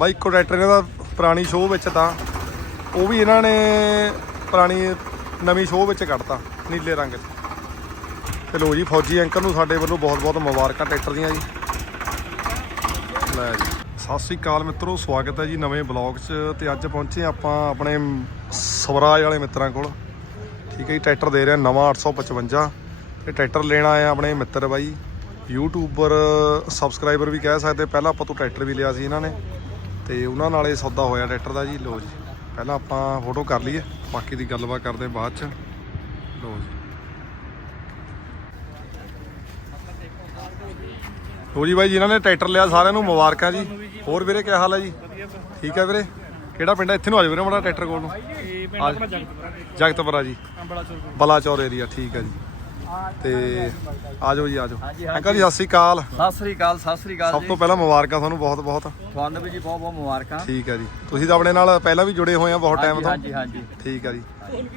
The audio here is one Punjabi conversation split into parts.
ਬਾਈ ਇੱਕੋ ਟਰੈਕਟਰ ਇਹਨਾਂ ਦਾ ਪੁਰਾਣੀ ਸ਼ੋਅ ਵਿੱਚ ਤਾਂ, ਉਹ ਵੀ ਇਹਨਾਂ ਨੇ ਪੁਰਾਣੀ ਨਵੀਂ ਸ਼ੋਅ ਵਿੱਚ ਕੱਢਤਾ, ਨੀਲੇ ਰੰਗ 'ਚ। ਤੇ ਲੋ ਜੀ, ਫੌਜੀ ਅੰਕਲ ਨੂੰ ਸਾਡੇ ਵੱਲੋਂ ਬਹੁਤ ਬਹੁਤ ਮੁਬਾਰਕਾਂ ਟਰੈਕਟਰ ਦੀਆਂ ਜੀ। ਲੈ ਜੀ, ਸਤਿ ਸ੍ਰੀ ਅਕਾਲ ਮਿੱਤਰੋ, ਸਵਾਗਤ ਹੈ ਜੀ ਨਵੇਂ ਬਲੌਗ 'ਚ। ਤੇ ਅੱਜ ਪਹੁੰਚੇ ਆਪਾਂ ਆਪਣੇ ਸਵਰਾਜ ਵਾਲੇ ਮਿੱਤਰਾਂ ਕੋਲ। ਠੀਕ ਹੈ ਜੀ, ਟਰੈਕਟਰ ਦੇ ਰਿਹਾ ਨਵਾਂ 855 ਤੇ ਟਰੈਕਟਰ ਲੈਣ ਆਏ ਆਪਣੇ ਮਿੱਤਰ ਬਾਈ। ਯੂਟਿਊਬਰ ਸਬਸਕ੍ਰਾਈਬਰ ਵੀ ਕਹਿ ਸਕਦੇ, ਪਹਿਲਾਂ ਆਪਾਂ ਤੋਂ ਟਰੈਕਟਰ ਵੀ ਲਿਆ ਸੀ ਇਹਨਾਂ ਨੇ। ਤੇ ਉਹਨਾਂ ਨਾਲ ਇਹ ਸੌਦਾ ਹੋਇਆ ਟਰੈਕਟਰ ਦਾ ਜੀ ਲੋ ਜੀ। ਪਹਿਲਾਂ ਆਪਾਂ ਫੋਟੋ ਕਰ ਲਈਏ ਬਾਕੀ ਦੀ ਗੱਲਬਾਤ ਕਰਦੇ ਬਾਅਦ ਚ। ਲੋ ਜੀ। ਲੋ ਜੀ ਬਾਈ ਜਿਨ੍ਹਾਂ ਨੇ ਟਰੈਕਟਰ ਲਿਆ ਸਾਰਿਆਂ ਨੂੰ ਮੁਬਾਰਕਾਂ ਜੀ। ਹੋਰ ਵੀਰੇ ਕੀ ਹਾਲ ਹੈ ਜੀ? ਠੀਕ ਹੈ ਵੀਰੇ? ਕਿਹੜਾ ਪਿੰਡ ਹੈ? ਇੱਥੇ ਨੂੰ ਆ ਜਾਓ ਵੀਰੇ ਮਾੜਾ ਟਰੈਕਟਰ ਕੋਲ ਨੂੰ। ਜਗਤਪੁਰਾ ਜੀ। ਬਲਾਚੌਰ ਏਰੀਆ ਠੀਕ ਹੈ ਜੀ। ਤੇ ਆ ਜਾਓ ਜੀ ਆ ਜਾਓ ਹਾਂਜੀ, ਅੰਕਲ ਜੀ ਸਤਿ ਸ੍ਰੀ ਅਕਾਲ। ਸਤਿ ਸ੍ਰੀ ਅਕਾਲ ਸਤਿ ਸ੍ਰੀ ਅਕਾਲ ਸਭ ਜੀ। ਤੋਂ ਪਹਿਲਾਂ ਮੁਬਾਰਕਾਂ ਤੁਹਾਨੂੰ ਬਹੁਤ ਬਹੁਤ। ਤੁਹਾਨੂੰ ਵੀ ਜੀ ਬਹੁਤ ਬਹੁਤ ਮੁਬਾਰਕਾਂ। ਠੀਕ ਹੈ ਜੀ। ਤੁਸੀਂ ਤਾਂ ਆਪਣੇ ਨਾਲ ਪਹਿਲਾਂ ਵੀ ਜੁੜੇ ਹੋਏ ਆ ਬਹੁਤ ਟਾਈਮ ਤੋਂ। ਹਾਂਜੀ ਹਾਂਜੀ। ਠੀਕ ਹੈ ਜੀ।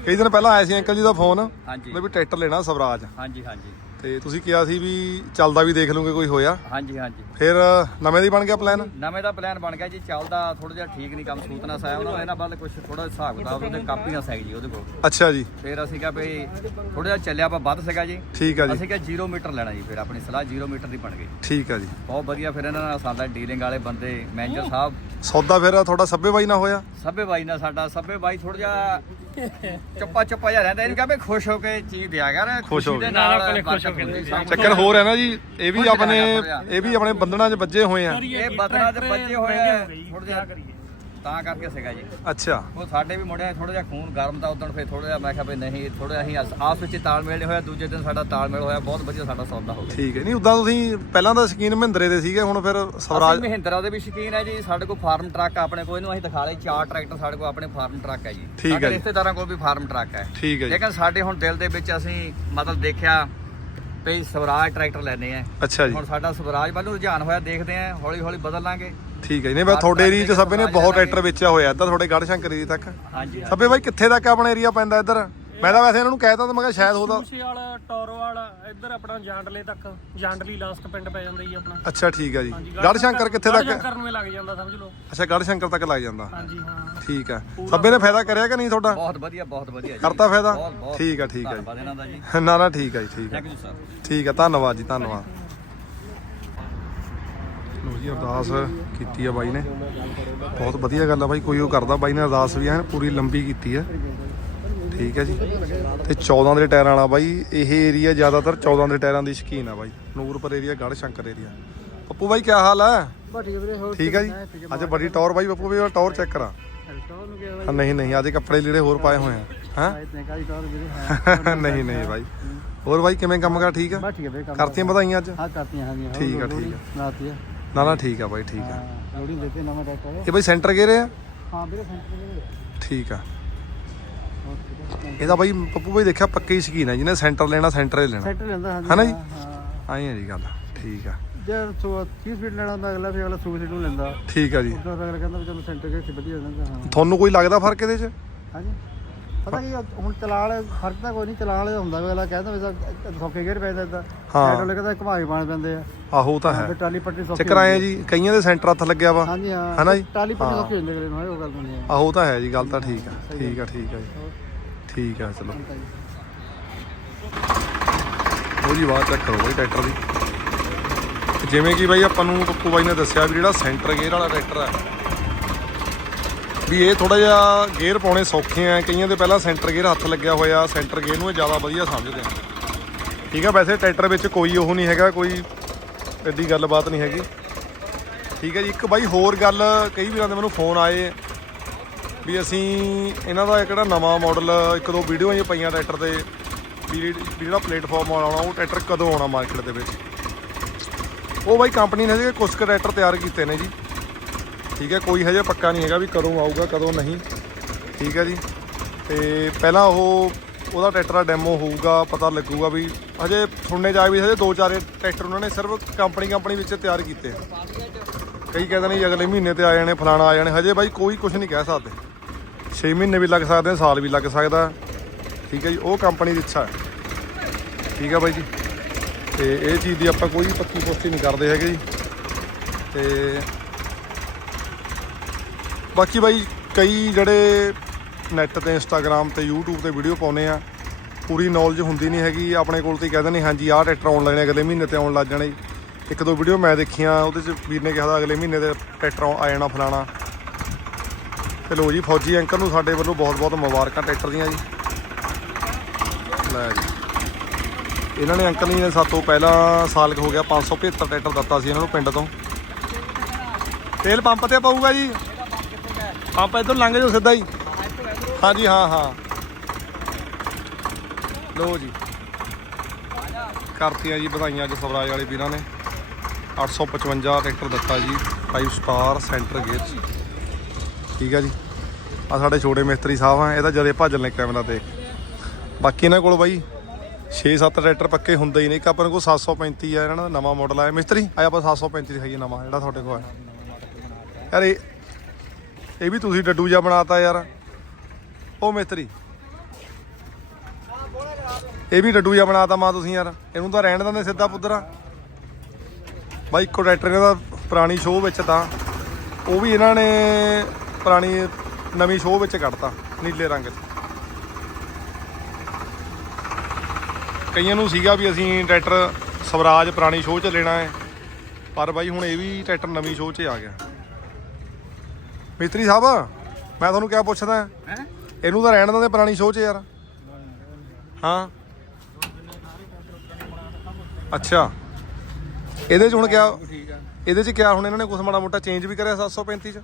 ਕਈ ਦਿਨ ਪਹਿਲਾਂ ਆਇਆ ਸੀ ਅੰਕਲ ਜੀ ਦਾ ਫੋਨ। ਹਾਂਜੀ। ਮੈਂ ਵੀ ਟਰੈਕਟਰ ਲੈਣਾ ਸਵਰਾਜ। ਹਾਂਜੀ ਹਾਂਜੀ। ਤੇ ਤੁਸੀਂ ਕਿਹਾ ਸੀ ਵੀ ਚੱਲਦਾ ਵੀ ਦੇਖ ਲੂਗੇ ਕੋਈ ਹੋਇਆ। ਹਾਂਜੀ ਹਾਂਜੀ। ਫਿਰ ਨਵੇਂ ਦੀ ਬਣ ਗਿਆ ਪਲਾਨ ਨਵੇਂ ਦਾ ਪਲਾਨ ਬਣ ਗਿਆ ਜੀ ਚੱਲਦਾ ਥੋੜਾ ਜਿਹਾ ਠੀਕ ਨਹੀਂ ਕੰਮ ਸੂਤਨਾ ਸਾਇਆ ਉਹਨਾਂ ਇਹਨਾਂ ਵੱਲ ਕੁਝ ਥੋੜਾ ਹਿਸਾਬ ਕਿਤਾਬ ਉਹਦੇ ਕਾਪੀ ਨਾ ਸੈਗ ਜੀ ਉਹਦੇ ਕੋਲ। ਅੱਛਾ ਜੀ। ਫਿਰ ਅਸੀਂ ਕਿਹਾ ਵੀ ਥੋੜਾ ਜਿਹਾ ਚੱਲਿਆ ਆਪਾਂ ਵੱਧ ਸੀਗਾ ਜੀ। ਠੀਕ ਹੈ ਜੀ। ਅਸੀਂ ਕਿਹਾ 0 ਮੀਟਰ ਲੈਣਾ ਜੀ ਫਿਰ ਆਪਣੀ ਸਲਾਹ 0 ਮੀਟਰ ਦੀ ਬਣ ਗਈ। ਠੀਕ ਹੈ ਜੀ। ਬਹੁਤ ਵਧੀਆ ਫਿਰ ਇਹਨਾਂ ਨਾਲ ਸਾਡਾ ਡੀਲਿੰਗ ਵਾਲੇ ਬੰਦੇ ਮੈਨੇਜਰ ਸਾਹਿਬ। ਸੌਦਾ ਫਿਰ ਤੁਹਾਡਾ ਸੱਬੇ ਬਾਈ ਨਾ ਹੋਇਆ? ਸੱਬੇ ਬਾਈ ਨਾਲ ਸਾਡਾ ਸੱਬੇ ਬਾਈ ਥੋੜਾ ਜਿਹਾ ਚੱਪਾ ਚੱਪਾ ਜਿਹਾ ਰਹਿੰਦਾ ਇਹਨੂੰ ਕਿਹਾ ਵੀ ਖੁਸ਼ ਹੋ ਕੇ ਚੀਜ਼ ਦਿਆ ਕਰ ਖੁਸ਼ ਹੋ ਖੁਸ਼ੀ ਦੇ ਕੇ। ਨਾਲ ਆਪਣੇ ਖੁਸ਼ ਹੋ ਕੇ ਬਰਕਤ ਹੁੰਦੀ ਸਭ ਚੱਕਰ ਹੋਰ ਹੈ ਨਾ ਜੀ ਇਹ ਵੀ ਆਪਣੇ ਇਹ ਵੀ ਆਪਣੇ ਬੰਧਨਾਂ 'ਚ ਵੱਜੇ ਹੋਏ ਆ। ਇਹ ਬਦਲਾ ਤੇ ਬੱਚੇ ਹੋਏ ਆ। ਥੋੜਾ ਜਿਹਾ ਤਾਂ ਕਰਕੇ ਸੀਗਾ ਜੀ। ਅੱਛਾ। ਉਹ ਸਾਡੇ ਵੀ ਮੁੰਡਿਆਂ ਥੋੜਾ ਜਿਹਾ ਖੂਨ ਗਰਮ ਦਾ ਉਦੋਂ ਫਿਰ ਥੋੜਾ ਜਿਹਾ ਮੈਂ ਕਿਹਾ ਵੀ ਨਹੀਂ ਥੋੜਾ ਅਸੀਂ ਆਸ- ਆਪਸ ਵਿੱਚ ਤਾਲਮੇਲ ਹੋਇਆ ਦੂਜੇ ਦਿਨ ਸਾਡਾ ਤਾਲਮੇਲ ਹੋਇਆ ਬਹੁਤ ਵਧੀਆ ਸਾਡਾ ਸੌਦਾ ਹੋ ਗਿਆ। ਠੀਕ ਹੈ ਨਹੀਂ ਉਦਾਂ ਤੁਸੀਂ ਪਹਿਲਾਂ ਤਾਂ ਸ਼ਕੀਨ ਮਹਿੰਦਰੇ ਦੇ ਸੀਗੇ ਹੁਣ ਫਿਰ ਅਸੀਂ ਸਵਰਾਜ ਮਹਿੰਦਰਾ ਦੇ ਵੀ ਸ਼ੌਕੀਨ ਹੈ ਜੀ ਸਾਡੇ ਕੋਲ ਫਾਰਮ ਟਰੱਕ ਆਪਣੇ ਕੋਲ ਇਹਨੂੰ ਅਸੀਂ ਦਿਖਾ ਲਏ ਚਾਰ ਟਰੈਕਟਰ ਸਾਡੇ ਕੋਲ ਆਪਣੇ ਫਾਰਮ ਟਰੱਕ ਹੈ ਜੀ। ਠੀਕ ਹੈ ਸਾਡੇ ਜੀ। ਰਿਸ਼ਤੇਦਾਰਾਂ ਕੋਲ ਵੀ ਫਾਰਮ ਟਰੱਕ ਹੈ ਠੀਕ ਹੈ ਜੀ। ਲੇਕਿਨ ਸਾਡੇ ਹੁਣ ਦਿਲ ਦੇ ਵਿੱਚ ਅਸੀਂ ਮਤਲਬ ਦੇਖਿਆ ਵੀ ਸਵਰਾਜ ਟਰੈਕਟਰ ਲੈਣੇ ਆ। ਅੱਛਾ ਜੀ। ਹੁਣ ਸਾਡਾ ਸਵਰਾਜ ਵੱਲ ਨੂੰ ਰੁਝਾਨ ਹੋਇਆ ਦੇਖਦੇ ਆ ਹੌਲੀ ਹੌਲੀ ਬਦਲ ਲਾਂਗੇ। ਠੀਕ ਹੈ ਜੀ। ਨਹੀਂ ਮੈਂ ਤੁਹਾਡੇ ਏਰੀਆ 'ਚ ਸਭੇ ਨੇ ਬਹੁਤ ਟਰੈਕਟਰ ਵੇਚਿਆ ਹੋਇਆ ਇੱਧਰ ਤੁਹਾਡੇ ਗੜ ਸ਼ੰਕਰ ਤੱਕ। ਹਾਂਜੀ ਸਭੇ ਬਾਈ ਕਿੱਥੇ ਤੱਕ ਆਪਣਾ ਏਰੀਆ ਪੈਂਦਾ ਇੱਧਰ? ਮੈਂ ਤਾਂ ਵੈਸੇ ਇਹਨਾਂ ਨੂੰ ਕਹਿਤਾ ਤਾਂ ਮੈਂ ਕਿਹਾ ਸ਼ਾਇਦ ਉਹਦਾ ਸੂਸੇ ਵਾਲਾ ਟੋਰੋ ਵਾਲਾ ਇੱਧਰ ਆਪਣਾ ਜਾਂਡਲੇ ਤੱਕ। ਜਾਂਡਲੀ ਲਾਸਟ ਪਿੰਡ ਪੈ ਜਾਂਦਾ ਜੀ ਆਪਣਾ। ਅੱਛਾ ਠੀਕ ਹੈ ਜੀ। ਗੜ ਸ਼ੰਕਰ ਕਿੱਥੇ ਤੱਕ? ਸ਼ੰਕਰ ਨੂੰ ਹੀ ਲੱਗ ਜਾਂਦਾ ਸਮਝ ਲਓ। ਅੱਛਾ ਗੜ ਸ਼ੰਕਰ ਤੱਕ ਲੱਗ ਜਾਂਦਾ। ਹਾਂਜੀ ਹਾਂ। ਠੀਕ ਹੈ। ਸਭੇ ਨੇ ਫਾਇਦਾ ਕਰਿਆ ਕਿ ਨਹੀਂ ਤੁਹਾਡਾ? ਬਹੁਤ ਵਧੀਆ ਬਹੁਤ ਵਧੀਆ ਜੀ। ਕਰਤਾ ਫਾਇਦਾ? ਬਹੁਤ ਬਹੁਤ। ਠੀਕ ਹੈ ਠੀਕ ਹੈ ਧੰਨਵਾਦ ਇਹਨਾਂ ਦਾ ਜੀ। ਜੀ ਨਾ ਨਾ ਠੀਕ ਹੈ ਜੀ ਠੀਕ ਹੈ। ਥੈਂਕ ਯੂ ਸਰ ਠੀਕ ਹੈ ਧੰਨਵਾਦ ਜੀ ਧੰਨਵਾਦ। ਲੋ ਜੀ ਅਰਦਾਸ। ਕੀਤੀ ਆ ਬਾਈ ਨੇ। ਬਹੁਤ ਵਧੀਆ ਗੱਲ ਆ ਬਾਈ ਕੋਈ ਉਹ ਕਰਦਾ। ਬਾਈ ਨੇ ਅਰਦਾਸ ਵੀ ਐਨ ਪੂਰੀ ਲੰਬੀ ਕੀਤੀ ਆ। ਠੀਕ ਹੈ ਜੀ। ਤੇ 14 ਦੇ ਟਾਇਰਾਂ ਵਾਲਾ ਬਾਈ ਇਹ ਏਰੀਆ ਜ਼ਿਆਦਾਤਰ 14 ਦੇ ਟਾਇਰਾਂ ਦੀ ਸ਼ਕੀਨ ਆ ਬਾਈ। ਨੂਰਪੁਰ ਏਰੀਆ ਗੜ ਸ਼ੰਕਰ ਏਰੀਆ ਪੱਪੂ ਬਾਈ ਕੀ ਹਾਲ ਹੈ ਠੀਕ ਹੈ ਜੀ। ਅੱਜ ਬੜੀ ਟੌਰ ਬਾਈ ਪੱਪੂ ਵੀ ਟੌਰ ਚੈੱਕ ਕਰਾਂ। ਨਹੀਂ ਨਹੀਂ ਅੱਜ ਕੱਪੜੇ ਲੀੜੇ ਹੋਰ ਪਾਏ ਹੋਏ ਆ। ਹਾਂ? ਨਹੀਂ ਨਹੀਂ ਬਾਈ। ਹੋਰ ਬਾਈ ਕਿਵੇਂ ਕੰਮ ਕਰ ਠੀਕ ਆ? ਕਰਤੀਆਂ ਵਧਾਈਆਂ ਅੱਜ? ਹਾਂ ਕਰਤੀਆਂ ਹਾਂ। ਠੀਕ ਆ ਠੀਕ ਆ? ਨਾ ਠੀਕ ਆ ਬਾਈ ਠੀਕ ਆ। ਲੋਡਿੰਗ ਦੇ ਨਵਾਂ ਟਰੈਕਟਰ ਇਹ ਬਾਈ ਸੈਂਟਰ ਗੇਰੇ ਆ? ਹਾਂ ਵੀਰੇ ਸੈਂਟਰ ਗੇਰੇ ਠੀਕ ਆ। ਇਹਦਾ ਬਾਈ ਪੱਪੂ ਬਾਈ ਦੇਖਿਆ ਪੱਕੇ ਸ਼ਕੀਨ ਹੈ ਜਿਹਨੇ ਸੈਂਟਰ ਲੈਣਾ ਸੈਂਟਰ ਹੀ ਲੈਣਾ। ਸੈਂਟਰ ਲੈਂਦਾ ਹਾਂ ਹਨਾ ਜੀ? ਆਈ ਹੈ। ਜੀ ਗੱਲ ਠੀਕ ਆ। ਜੇ 30 ਫੀਟ ਲੈਣਾ ਹੁੰਦਾ ਅਗਲਾ ਫਿਰ ਅਗਲਾ 100 ਫੀਟ ਨੂੰ ਲੈਂਦਾ। ਠੀਕ ਆ ਜੀ। ਉਹਦਾ ਅਗਲਾ ਕਹਿੰਦਾ ਚਲੋ ਸੈਂਟਰ ਕੇ ਵਧੀਆ ਲੈਂਦਾ ਹਾਂ। ਤੁਹਾਨੂੰ ਕੋਈ ਲੱਗਦਾ ਫ਼ਰਕ ਇਹਦੇ 'ਚ? ਹਾਂਜੀ? ਪਤਾ ਕੀ ਆ, ਹੁਣ ਚਲਾ ਵਾਲੇ ਫ਼ਰਕ ਤਾਂ ਕੋਈ ਨਹੀਂ ਚਲਾ ਵਾਲੇ ਦਾ ਹੁੰਦਾ ਵੀ ਅਗਲਾ ਕਹਿੰਦਾ ਵੀ ਤਾਂ ਸੌਕੇ ਗੇੜ ਪੈਂਦਾ ਇਦਾਂ? ਹਾਂ। ਸਾਈਡ ਵਾਲੇ ਕਹਿੰਦਾ ਘੁਮਾ ਕੇ ਪਾਣ ਪੈਂਦੇ ਆ। ਆਹੋ ਉਹ ਤਾਂ ਹੈ ਫਿਰ ਟਰਾਲੀ ਪੱਟੀ ਸੌਕੇ ਚੱਕਰ ਆਏ ਆ। ਜੀ ਕਈਆਂ ਦੇ ਸੈਂਟਰ ਹੱਥ ਲੱਗਿਆ ਵਾ। ਹਾਂਜੀ ਹਾਂ। ਹੈ ਨਾ ਜੀ? ਟਰਾਲੀ ਪੱਟੀ। ਸੌਕੇ ਹੁੰਦੇ ਅਗਲੇ ਨੂੰ ਉਹ ਗੱਲ ਨਹੀਂ ਹੈ ਆਹੋ ਉਹ ਤਾਂ ਹੈ ਜੀ ਗੱਲ ਤਾਂ ਠੀਕ ਆ। ਠੀਕ ਆ ਠੀਕ ਆ ਜੀ। ਠੀਕ ਆ ਚਲੋ। ਉਹ ਜੀ। ਬਾਤ ਚੈੱਕ ਕਰੋ ਬਾਈ ਟਰੈਕਟਰ ਦੀ। ਤੇ ਜਿਵੇਂ ਕਿ ਬਾਈ ਆਪਾਂ ਨੂੰ ਪੱਪੂ ਬਾਈ ਨੇ ਦੱਸਿਆ ਵੀ ਜਿਹੜਾ ਸੈਂਟਰ ਗੇਅਰ ਵਾਲਾ ਟਰੈਕਟਰ ਹੈ ਵੀ ਇਹ ਥੋੜਾ ਜਿਹਾ ਗੇਅਰ ਪਾਉਣੇ ਸੌਖੇ ਆ। ਕਈਆਂ ਦੇ ਪਹਿਲਾਂ ਸੈਂਟਰ ਗੇਅਰ ਹੱਥ ਲੱਗਿਆ ਹੋਇਆ, ਸੈਂਟਰ ਗੇਅਰ ਨੂੰ ਇਹ ਜ਼ਿਆਦਾ ਵਧੀਆ ਸਮਝਦੇ ਆ। ਠੀਕ ਆ, ਵੈਸੇ ਟਰੈਕਟਰ ਵਿੱਚ ਕੋਈ ਉਹ ਨਹੀਂ ਹੈਗਾ, ਕੋਈ ਐਡੀ ਗੱਲਬਾਤ ਨਹੀਂ ਹੈਗੀ। ਠੀਕ ਹੈ ਜੀ, ਇੱਕ ਬਾਈ ਹੋਰ ਗੱਲ, ਕਈ ਵੀਰਾਂ ਦੇ ਮੈਨੂੰ ਫੋਨ ਆਏ ਵੀ ਅਸੀਂ ਇਹਨਾਂ ਦਾ ਕਿਹੜਾ ਨਵਾਂ ਮਾਡਲ ਇੱਕ ਦੋ ਵੀਡੀਓ ਹੀ ਪਈਆਂ ਟਰੈਕਟਰ ਤੇ, ਵੀ ਵੀ ਜਿਹੜਾ ਪਲੇਟਫਾਰਮ ਆਉਣਾ, ਉਹ ਟਰੈਕਟਰ ਕਦੋਂ ਆਉਣਾ ਮਾਰਕੀਟ ਦੇ ਵਿੱਚ? ਉਹ ਬਾਈ ਕੰਪਨੀ ਨੇ ਹਜੇ ਕੁਝ ਕੁ ਟਰੈਕਟਰ ਤਿਆਰ ਕੀਤੇ ਨੇ ਜੀ। ਠੀਕ ਹੈ, ਕੋਈ ਹਜੇ ਪੱਕਾ ਨਹੀਂ ਹੈਗਾ ਵੀ ਕਦੋਂ ਆਊਗਾ, ਕਦੋਂ ਨਹੀਂ। ਠੀਕ ਹੈ ਜੀ। ਤੇ ਪਹਿਲਾਂ ਉਹ, ਉਹਦਾ ਟਰੈਕਟਰ ਡੈਮੋ ਹੋਊਗਾ, ਪਤਾ ਲੱਗੂਗਾ ਵੀ ਹਜੇ ਸੁਣਨੇ ਜਾ ਵੀ ਹਜੇ ਦੋ ਚਾਰ ਟਰੈਕਟਰ ਉਹਨਾਂ ਨੇ ਸਿਰਫ ਕੰਪਨੀ ਕੰਪਨੀ ਵਿੱਚ ਤਿਆਰ ਕੀਤੇ ਆ। ਕਈ ਕਹਿੰਦੇ ਨੇ ਜੀ ਅਗਲੇ ਮਹੀਨੇ ਤੇ ਆ ਜਾਣੇ, ਫਲਾਣਾ ਆ ਜਾਣੇ, ਹਜੇ ਬਾਈ ਕੋਈ ਕੁਝ ਨਹੀਂ ਕਹਿ ਸਕਦੇ। 6 ਮਹੀਨੇ ਵੀ ਲੱਗ ਸਕਦੇ, ਸਾਲ ਵੀ ਲੱਗ ਸਕਦਾ। ਠੀਕ ਹੈ ਜੀ, ਉਹ ਕੰਪਨੀ ਦੀ ਇੱਛਾ ਹੈ। ਠੀਕ ਹੈ ਬਾਈ ਜੀ। ਤੇ ਇਹ ਚੀਜ਼ ਦੀ ਆਪਾਂ ਕੋਈ ਪੱਕੀ ਪੁਸ਼ਟੀ ਨਹੀਂ ਕਰਦੇ ਹੈਗੇ ਜੀ। ਤੇ ਬਾਕੀ ਬਾਈ ਕਈ ਜਿਹੜੇ ਨੈੱਟ ਤੇ ਇੰਸਟਾਗ੍ਰam ਤੇ YouTube ਤੇ ਵੀਡੀਓ ਪਾਉਨੇ ਆ, ਪੂਰੀ ਨੌਲੇਜ ਹੁੰਦੀ ਨਹੀਂ ਹੈਗੀ, ਆਪਣੇ ਕੋਲ ਤੇ ਹੀ ਕਹਿ ਦਿੰਦੇ ਹਾਂਜੀ, ਆਹ ਟਰੈਕਟਰ ਆਉਣ ਲੱਗਣੇ ਅਗਲੇ ਮਹੀਨੇ ਤੇ ਆਉਣ ਲੱਗ ਜਾਣੇ। ਇੱਕ ਦੋ ਵੀਡੀਓ ਮੈਂ ਦੇਖੀਆਂ, ਉਹਦੇ ਚ ਵੀਰ ਨੇ ਕਿਹਾ ਅਗਲੇ ਮਹੀਨੇ ਦੇ ਟਰੈਕਟਰ ਆ ਜਾਣਾ ਫਲਾਣਾ। ਤੇ ਲੋ ਜੀ, ਫੌਜੀ ਅੰਕਲ ਨੂੰ ਸਾਡੇ ਵੱਲੋਂ ਬਹੁਤ ਬਹੁਤ ਮੁਬਾਰਕਾਂ ਟਰੈਕਟਰ ਦੀਆਂ ਜੀ। ਲੈ ਜੀ। ਇਹਨਾਂ ਨੇ ਅੰਕਲ ਨੇ ਸਾਤੋਂ ਪਹਿਲਾਂ ਸਾਲ ਹੋ ਗਿਆ 575 ਟਰੈਕਟਰ ਦਿੱਤਾ ਸੀ ਇਹਨਾਂ ਨੂੰ ਪਿੰਡ ਤੋਂ। ਤੇਲ ਪੰਪ ਤੇ ਪਊਗਾ ਜੀ? ਆਪਾਂ ਇੱਧਰ ਲੰਘ ਜਾਓ ਸਿੱਧਾ ਹੀ। ਹਾਂਜੀ, ਹਾਂ ਹਾਂ। ਲੋ ਜੀ। ਕਰਤੀਆਂ ਜੀ ਵਧਾਈਆਂ ਅੱਜ ਸਵਰਾਜ ਵਾਲੇ ਵੀਰਾਂ ਨੇ। 855 ਟਰੈਕਟਰ ਦਿੱਤਾ ਜੀ 5 ਸਟਾਰ ਸੈਂਟਰ ਗੇਅਰ ਠੀਕ ਆ ਜੀ। ਆ ਸਾਡੇ ਛੋਟੇ ਮਿਸਤਰੀ ਸਾਹਿਬ ਆ ਇਹਦਾ ਜਦੇ ਭੱਜ ਲੈ ਕੈਮਰਾ ਤੇ। ਬਾਕੀ ਇਹਨਾਂ ਕੋਲ ਬਾਈ 6-7 ਟਰੈਕਟਰ ਪੱਕੇ ਹੁੰਦੇ ਹੀ ਨਹੀਂ ਇੱਕ ਆਪਣੇ ਕੋਲ 735 ਆ, ਇਹਨਾਂ ਦਾ ਨਵਾਂ ਮਾਡਲ ਆਇਆ। ਮਿਸਤਰੀ ਆਇਆ ਆਪਾਂ 735 ਦਿਖਾਈਏ ਨਵਾਂ, ਜਿਹੜਾ ਤੁਹਾਡੇ ਕੋਲ ਆਇਆ। ਯਾਰ ਇਹ ਇਹ ਵੀ ਤੁਸੀਂ ਡੱਡੂ ਜਿਹਾ ਬਣਾਤਾ ਯਾਰ। ਉਹ ਮਿਸਤਰੀ। ਇਹ ਵੀ ਡੱਡੂ ਜਿਹਾ ਬਣਾਤਾ ਮਾਂ ਤੁਸੀਂ ਯਾਰ। ਇਹਨੂੰ ਤਾਂ ਰਹਿਣ ਦਿੰਦੇ ਸਿੱਧਾ ਪੁੱਧਰਾ ਬਾਈ ਇੱਕੋ ਟਰੈਕਟਰ ਇਹਦਾ ਪੁਰਾਣੀ ਸ਼ੋਅ ਵਿੱਚ ਤਾਂ। ਉਹ ਵੀ ਇਹਨਾਂ ਨੇ ਪੁਰਾਣੀ ਨਵੀਂ ਸ਼ੋਅ ਵਿੱਚ ਕੱਢਤਾ, ਨੀਲੇ ਰੰਗ 'ਚ। ਕਈਆਂ ਨੂੰ ਸੀਗਾ ਵੀ ਅਸੀਂ ਟਰੈਕਟਰ ਸਵਰਾਜ ਪੁਰਾਣੀ ਸ਼ੋਅ 'ਚ ਲੈਣਾ ਹੈ। ਪਰ ਬਾਈ ਹੁਣ ਇਹ ਵੀ ਟਰੈਕਟਰ ਨਵੀਂ ਸ਼ੋਅ 'ਚ ਆ ਗਿਆ। ਮਿਸਤਰੀ ਸਾਹਿਬ ਮੈਂ ਤੁਹਾਨੂੰ ਕਿਆ ਪੁੱਛਦਾ? ਹੈ? ਇਹਨੂੰ ਤਾਂ ਰਹਿਣ ਦਿੰਦੇ ਪੁਰਾਣੀ ਸ਼ੋਅ 'ਚ ਯਾਰ। ਹਾਂ। ਅੱਛਾ। ਇਹਦੇ 'ਚ ਹੁਣ ਕਿਆ ਇਹਦੇ 'ਚ ਕਿਆ ਹੁਣ ਇਹਨਾਂ ਨੇ ਕੁਛ ਮਾੜਾ ਮੋਟਾ ਚੇਂਜ ਵੀ ਕਰਿਆ 735 'ਚ?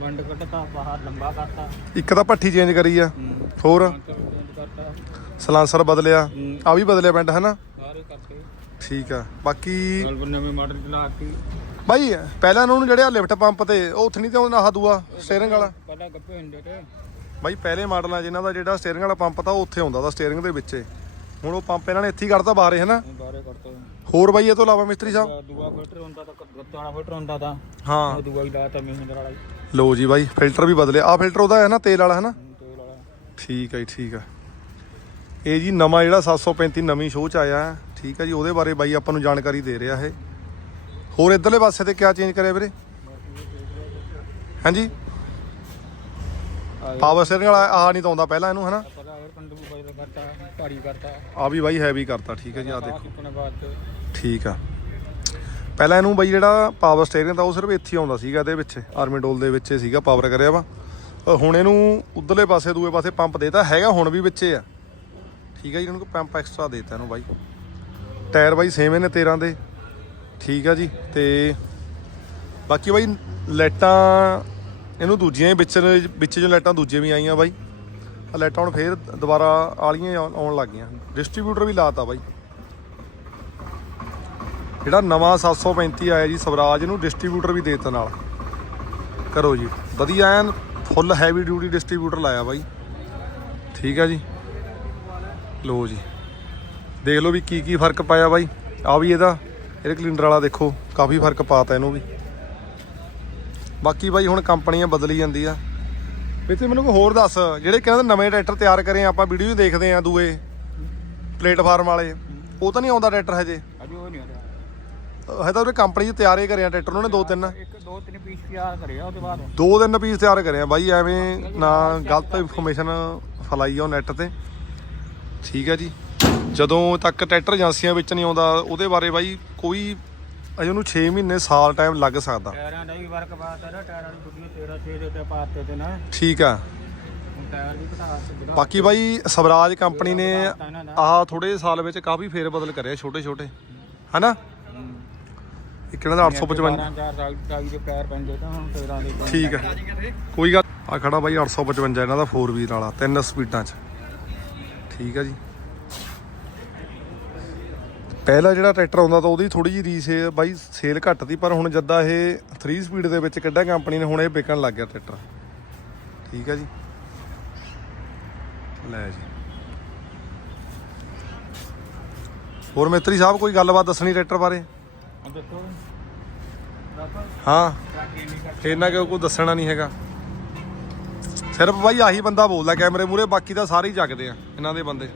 ਵੰਡ ਕੱਟਤਾ ਬਾਹਰ ਲੰਬਾ ਕਰਤਾ। ਇੱਕ ਤਾਂ ਭੱਠੀ ਚੇਂਜ ਕਰੀ ਆ। ਹੋਰ? ਸਲਾਂਸਰ ਬਦਲਿਆ। ਆ ਵੀ ਬਦਲਿਆ ਪਿੰਡ ਹੈ ਨਾ? ਸਾਰੇ ਕਰਤੇ ਠੀਕ ਆ। ਬਾਕੀ ਨਵੇਂ ਮਾਡਲ ਚਲਾਤੀ ਬਾਈ ਪਹਿਲਾਂ ਇਹਨਾਂ ਨੂੰ ਜਿਹੜੇ ਲਿਫਟ ਪੰਪ ਤੇ ਉਹ ਉੱਥੇ ਨਹੀਂ ਤੇ ਉਹਨਾਂ ਦੂਆ ਸਟੀਅਰਿੰਗ ਵਾਲਾ? ਪਹਿਲਾਂ ਗੱਪੇ ਹੁੰਦੇ ਤੇ। ਬਾਈ ਪਹਿਲੇ ਮਾਡਲਾਂ ਇਹਨਾਂ ਦਾ ਜਿਹੜਾ ਸਟੀਅਰਿੰਗ ਵਾਲਾ ਪੰਪ ਤਾਂ ਉਹ ਉੱਥੇ ਹੁੰਦਾ ਦਾ ਸਟੀਅਰਿੰਗ ਦੇ ਵਿੱਚੇ। ਹੁਣ ਉਹ ਪੰਪ ਇਹਨਾਂ ਨੇ ਇੱਥੇ ਹੀ ਕਰਤਾ ਬਾਹਰੇ ਹੈ ਨਾ ਬਾਰੇ ਕਰਤੇ ਹੋਰ ਬਾਈ ਇਹ ਤੋਂ ਇਲਾਵਾ ਮਿਸਤਰੀ ਸਾਹਿਬ? ਦੂਆ ਫਿਲਟਰ ਹੁੰਦਾ ਤਾਂ ਗੱਤੇ ਵਾਲਾ ਫਿਲਟਰ ਹੁੰਦਾ ਤਾਂ। ਹਾਂ। ਦੂਆ ਹੀ ਲਾਤਾ ਮਹਿੰਦਰ ਵਾਲਾ ਹੀ ਲੋ ਜੀ ਬਾਈ ਫਿਲਟਰ ਵੀ ਬਦਲਿਆ। ਆ ਫਿਲਟਰ ਉਹਦਾ ਹੈ ਨਾ ਤੇਲ ਵਾਲਾ ਹੈ ਨਾ ਤੇਲ ਵਾਲਾ। ਠੀਕ ਹੈ ਜੀ ਠੀਕ ਹੈ ਇਹ ਜੀ ਨਵਾਂ ਜਿਹੜਾ 735 ਨਵੀਂ ਸ਼ੋਅ ਚ ਆਇਆ ਹੈ। ਠੀਕ ਹੈ ਜੀ ਉਹਦੇ ਬਾਰੇ ਬਾਈ ਆਪਾਂ ਨੂੰ ਜਾਣਕਾਰੀ ਦੇ ਰਿਹਾ ਇਹ। ਹੋਰ ਇਧਰਲੇ ਪਾਸੇ ਤੇ ਕਿਆ ਚੇਂਜ ਕਰਿਆ ਵੀਰੇ? ਹਾਂਜੀ? ਪਾਵਰ ਸਟੀਅਰਿੰਗ ਵਾਲਾ ਆਹ ਨਹੀਂ ਤਾਂ ਆਉਂਦਾ ਪਹਿਲਾਂ ਇਹਨੂੰ ਹਨਾ? ਆ ਵੀ ਬਾਈ ਹੈਵੀ ਕਰਤਾ ਠੀਕ ਹੈ ਜੀ ਆ ਦੇਖੋ। ਠੀਕ ਆ। ਪਹਿਲਾਂ ਇਹਨੂੰ ਬਾਈ ਜਿਹੜਾ ਪਾਵਰ ਸਟੀਅਰਿੰਗ ਦਾ ਉਹ ਸਿਰਫ ਇੱਥੇ ਆਉਂਦਾ ਸੀਗਾ ਇਹਦੇ ਵਿੱਚ ਆਰਮੀ ਡੋਲ ਦੇ ਵਿੱਚ ਸੀਗਾ ਪਾਵਰ ਕਰਿਆ ਵਾ। ਹੁਣ ਇਹਨੂੰ ਉਧਰਲੇ ਪਾਸੇ ਦੂਏ ਪਾਸੇ ਪੰਪ ਦੇਤਾ ਹੈਗਾ ਹੁਣ ਵੀ ਵਿੱਚੇ ਆ। ਠੀਕ ਹੈ ਜੀ ਇਹਨੂੰ ਪੰਪ ਐਕਸਟਰਾ ਦੇਤਾ ਇਹਨੂੰ ਬਾਈ। ਟਾਇਰ ਬਾਈ ਸੇਮ ਨੇ 13 ਦੇ। ਠੀਕ ਆ ਜੀ, ਤੇ ਬਾਕੀ ਬਾਈ ਲਾਈਟਾਂ, ਇਹਨੂੰ ਦੂਜੀਆਂ ਹੀ ਵਿੱਚ ਵਿੱਚ ਜੋ ਲਾਈਟਾਂ ਦੂਜੀਆਂ ਵੀ ਆਈਆਂ ਬਾਈ। ਆ ਲਾਈਟਾਂ ਹੁਣ ਫੇਰ ਦੁਬਾਰਾ ਆਲੀਆਂ ਹੀ ਆਉਣ ਆਉਣ ਲੱਗ ਗਈਆਂ। ਡਿਸਟ੍ਰੀਬਿਊਟਰ ਵੀ ਲਾਤਾ ਬਾਈ। ਜਿਹੜਾ ਨਵਾਂ 735 ਆਇਆ ਜੀ, ਸਵਰਾਜ ਨੂੰ ਡਿਸਟ੍ਰੀਬਿਊਟਰ ਵੀ ਦੇਤਾ ਨਾਲ। ਕਰੋ ਜੀ। ਵਧੀਆ ਐਨ, ਫੁੱਲ ਹੈਵੀ ਡਿਊਟੀ ਡਿਸਟ੍ਰੀਬਿਊਟਰ ਲਾਇਆ ਬਾਈ। ਠੀਕ ਆ ਜੀ। ਲੋ ਜੀ। ਦੇਖ ਲਓ ਵੀ ਕੀ ਕੀ ਫ਼ਰਕ ਪਾਇਆ ਬਾਈ। ਆ ਵੀ ਇਹਦਾ। ਇਹਦੇ ਕਲਿੰਡਰ ਵਾਲਾ ਦੇਖੋ ਕਾਫੀ ਫ਼ਰਕ ਪਾਤਾ ਇਹਨੂੰ ਵੀ। ਬਾਕੀ ਬਾਈ ਹੁਣ ਕੰਪਨੀਆਂ ਬਦਲੀ ਜਾਂਦੀ ਆ। ਵੀ ਤੇ ਮੈਨੂੰ ਕੋਈ ਹੋਰ ਦੱਸ ਜਿਹੜੇ ਕਹਿੰਦੇ ਨਵੇਂ ਟਰੈਕਟਰ ਤਿਆਰ ਕਰੇ ਆਪਾਂ ਵੀਡੀਓ ਦੇਖਦੇ ਆ ਦੂਏ ਪਲੇਟਫਾਰਮ ਵਾਲੇ। ਉਹ ਤਾਂ ਨਹੀਂ ਆਉਂਦਾ ਟਰੈਕਟਰ ਹਜੇ। ਅਜੇ ਉਹ ਨਹੀਂ ਆਦਾ ਹੈ ਤਾਂ ਉਹਨੇ ਕੰਪਨੀ 'ਚ ਤਿਆਰੇ ਕਰਿਆ ਟਰੈਕਟਰ ਉਹਨਾਂ ਦੋ ਤਿੰਨ। ਇੱਕ ਦੋ ਤਿੰਨ ਪੀਸ ਤਿਆਰ ਕਰਿਆ ਉਹਦੇ ਬਾਅਦ। ਦੋ ਤਿੰਨ ਪੀਸ ਤਿਆਰ ਕਰੇ ਆ। ਬਾਈ ਐਵੇਂ ਨਾ ਗਲਤ ਇਨਫੋਰਮੇਸ਼ਨ ਫਲਾਈ ਆ ਨੈਟ ਤੇ। ਠੀਕ ਹੈ ਜੀ। ਜਦੋਂ ਤੱਕ ਟਰੈਕਟਰ ਏਜੰਸੀਆਂ ਵਿੱਚ ਨਹੀਂ ਆਉਂਦਾ ਉਹਦੇ ਬਾਰੇ ਬਾਈ ਕੋਈ ਅਜੇ ਉਹਨੂੰ 6 ਮਹੀਨੇ ਸਾਲ ਟਾਈਮ ਲੱਗ ਸਕਦਾ। ਟਾਇਰਾਂ ਦਾ ਵੀ ਵਰਕ ਪਾਤਾ ਨਾ ਟਾਇਰਾਂ ਦੀ ਗੁੱਡੀਆਂ 13 6 ਦੇ ਉੱਤੇ ਪਾਤੇ ਤੇ ਨਾ। ਠੀਕ ਆ। ਹੁਣ ਟਾਇਰ ਵੀ ਘਟਾ ਦਿੱਤੇ ਬਾਕੀ ਬਾਈ ਸਵਰਾਜ ਕੰਪਨੀ ਨੇ ਆਹ ਥੋੜੇ ਸਾਲ ਵਿੱਚ ਕਾਫੀ ਫੇਰ ਬਦਲ ਕਰਿਆ ਛੋਟੇ ਛੋਟੇ ਹਨਾ ਇੱਕ ਇਹਨਾਂ ਦਾ 855 ਚਾਰ ਸਾਲ ਚਾਈ ਦੇ ਪੈਰ ਪੈਂਦੇ ਤਾਂ ਹੁਣ 13 ਦੇ ਪੈਰ। ਠੀਕ ਹੈ ਕੋਈ ਗੱਲ ਆ ਖੜਾ ਬਾਈ 855 ਇਹਨਾਂ ਦਾ 4 ਵੀਲ ਵਾਲਾ ਤਿੰਨ ਸਪੀਡਾਂ 'ਚ। ਠੀਕ ਹੈ ਜੀ। ਪਹਿਲਾ ਜਿਹੜਾ ਟਰੈਕਟਰ ਆਉਂਦਾ ਤਾਂ ਉਹਦੀ ਥੋੜੀ ਜਿਹੀ ਰੀਸ ਹੈ ਬਾਈ ਸੇਲ ਘੱਟ ਦੀ ਪਰ ਹੁਣ ਜਦਾਂ ਇਹ 3 ਸਪੀਡ ਦੇ ਵਿੱਚ ਕੱਢਿਆ ਕੰਪਨੀ ਨੇ ਹੁਣ ਇਹ ਵਿਕਣ ਲੱਗ ਗਿਆ ਟਰੈਕਟਰ। ਠੀਕ ਹੈ ਜੀ? ਲੈ ਜੀ। ਹੋਰ ਮਿਸਤਰੀ ਸਾਹਿਬ ਕੋਈ ਗੱਲਬਾਤ ਦੱਸਣੀ ਟਰੈਕਟਰ ਬਾਰੇ? ਹਾਂ। ਇਹਨਾਂ ਕਿ ਕੋਈ ਦੱਸਣਾ ਨਹੀਂ ਹੈਗਾ। ਸਿਰਫ ਬਾਈ ਆਹੀ ਬੰਦਾ ਬੋਲਦਾ ਕੈਮਰੇ ਮੂਰੇ ਬਾਕੀ ਤਾਂ ਸਾਰੇ ਹੀ ਜਗਦੇ ਆ ਇਹਨਾਂ ਦੇ ਬੰਦੇ।